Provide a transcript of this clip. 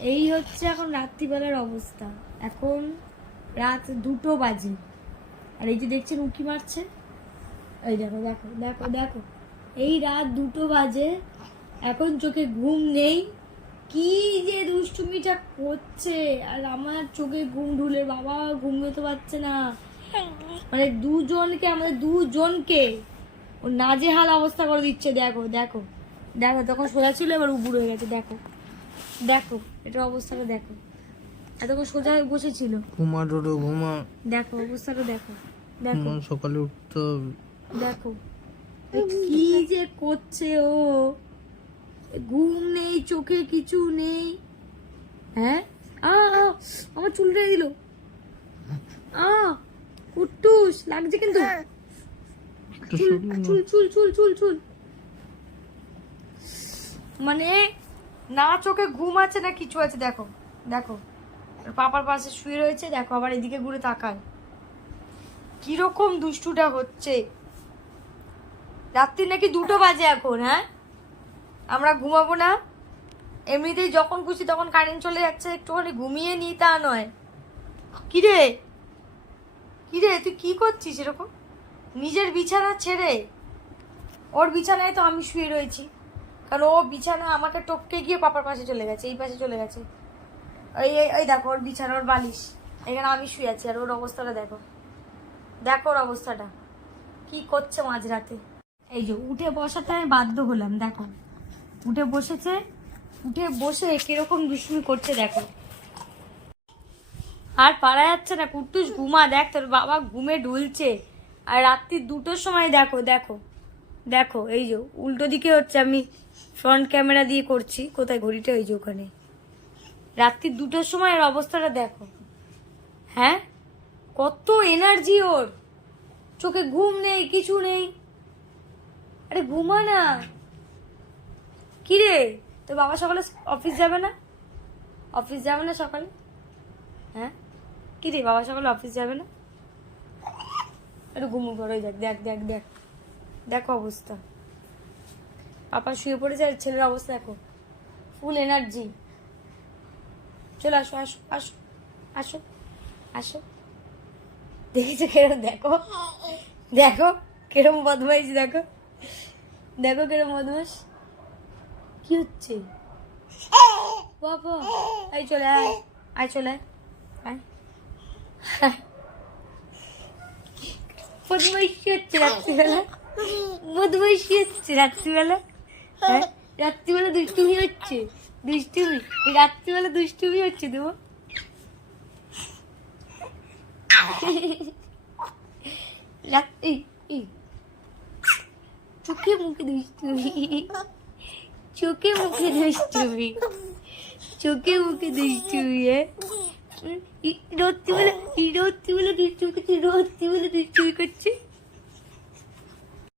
এই হচ্ছে এখন রাত্রিবেলার অবস্থা। এখন রাত দুটো বাজে। আর এই যে দেখছেন, উঁকি মারছে। এই দেখো দেখো দেখো দেখো। এই রাত দুটো বাজে। এখন চোখে ঘুম নেই। কি যে দুষ্টুমিটা করছে। আর আমার চোখে ঘুম ঢুলে বাবা ঘুমোতে পারছে না। মানে দুজনকে, আমাদের দুজনকে ও নাজেহাল অবস্থা করে দিচ্ছে। দেখো দেখো দেখো, তখন সোজা ছিল, এবার উবুর হয়ে গেছে। দেখো। দেখো এটার অবস্থাটা দেখো। এতক্ষণ সোজা হয়ে বসেছিল। ঘুমা ডোডো ঘুমা। দেখো অবস্থাটা দেখো। দেখো। সকালে উঠতে হবে। দেখো। কি যে করছে ও? ঘুম নেই চোখে কিছু নেই। হ্যাঁ? আ আ, আমার চুল টেনে দিল আ কুট্টুস লাগছে কিন্তু। চুল চুল চুল চুল চুল চুল। মানে না, চোখে ঘুম আছে না কিছু আছে? দেখো দেখো। পাপার পাশে শুয়ে রয়েছে, দেখো, আবার এদিকে ঘুরে তাকায়। কীরকম দুষ্টুটা হচ্ছে। রাত্রি নাকি দুটো বাজে এখন হ্যাঁ? আমরা ঘুমাবো না। এমনিতেই যখন খুশি তখন কারেন্ট চলে যাচ্ছে, একটুখানি ঘুমিয়ে নি, তা নয়। কিরে? কিরে, তুই কি করছিস এরকম? নিজের বিছানা ছেড়ে। ওর বিছানায় তো আমি শুয়ে রয়েছি। কারণ ও বিছানা আমাকে টপকে গিয়ে পাপার পাশে চলে গেছে, এই পাশে চলে গেছে। এই, এই- দেখো ওর বিছানা, ওর বালিশ। এখানে আমি শুয়ে আছি আর ওর অবস্থাটা দেখো। দেখো ওর অবস্থাটা। কি করছে মাঝরাতে? এই যে উঠে বসাতে আমি বাধ্য হলাম, দেখো। উঠে বসেছে, উঠে বসে কীরকম দুষ্টুমি করছে, দেখো। আর পারা যাচ্ছে না কুট্টুস ঘুমা, দেখ তোর বাবা ঘুমে ঢুলছে। আর রাত্রি দুটোর সময় দেখো দেখো। দেখো, এই যে উল্টো দিকে হচ্ছে আমি ফ্রন্ট ক্যামেরা দিয়ে করছি, কোথায় ঘড়িটা, এই যে ওখানে। রাত্রি দুটোর সময় এর অবস্থাটা দেখো। হ্যাঁ? কত এনার্জি ওর। চোখে ঘুম নেই, কিছু নেই। আরে ঘুমা না। কি রে তোর বাবা সকালে অফিস যাবে না? অফিস যাবে না সকালে? হ্যাঁ? কি রে বাবা সকালে অফিস যাবে না? একটু ঘুমু করে দেখ দেখ দেখ দেখ। দেখো অবস্থা। পাপা শুয়ে পড়েছে আর ছেলের অবস্থা দেখো। ফুল এনার্জি চলে আসো আসো আসো আসো আসো। দেখেছ কেরম, দেখো? দেখো কেরম বদমাইশ, দেখো। দেখো কেরম বদমাস কি হচ্ছে? বাবা, আয় চলে, আয় আয় চলে আয় আয়। বদমাইশি হচ্ছে রাত্রিবেলা। বদমাইশি হচ্ছে রাত্রিবেলা। হ্যাঁ? রাত্রিবেলা দুষ্টুমি হচ্ছে। দুষ্টুমি। রাত্রিবেলা দুষ্টুমি হচ্ছে দেবো। চোখে মুখে দুষ্টুমি। চোখে মুখে দুষ্টুমি। চোখে মুখে দুষ্টুমি হ্যাঁ? রাত্রিবেলা রাত্রিবেলা দুষ্টুমি করছে রাত্রিবেলা দুষ্টুমি করছে।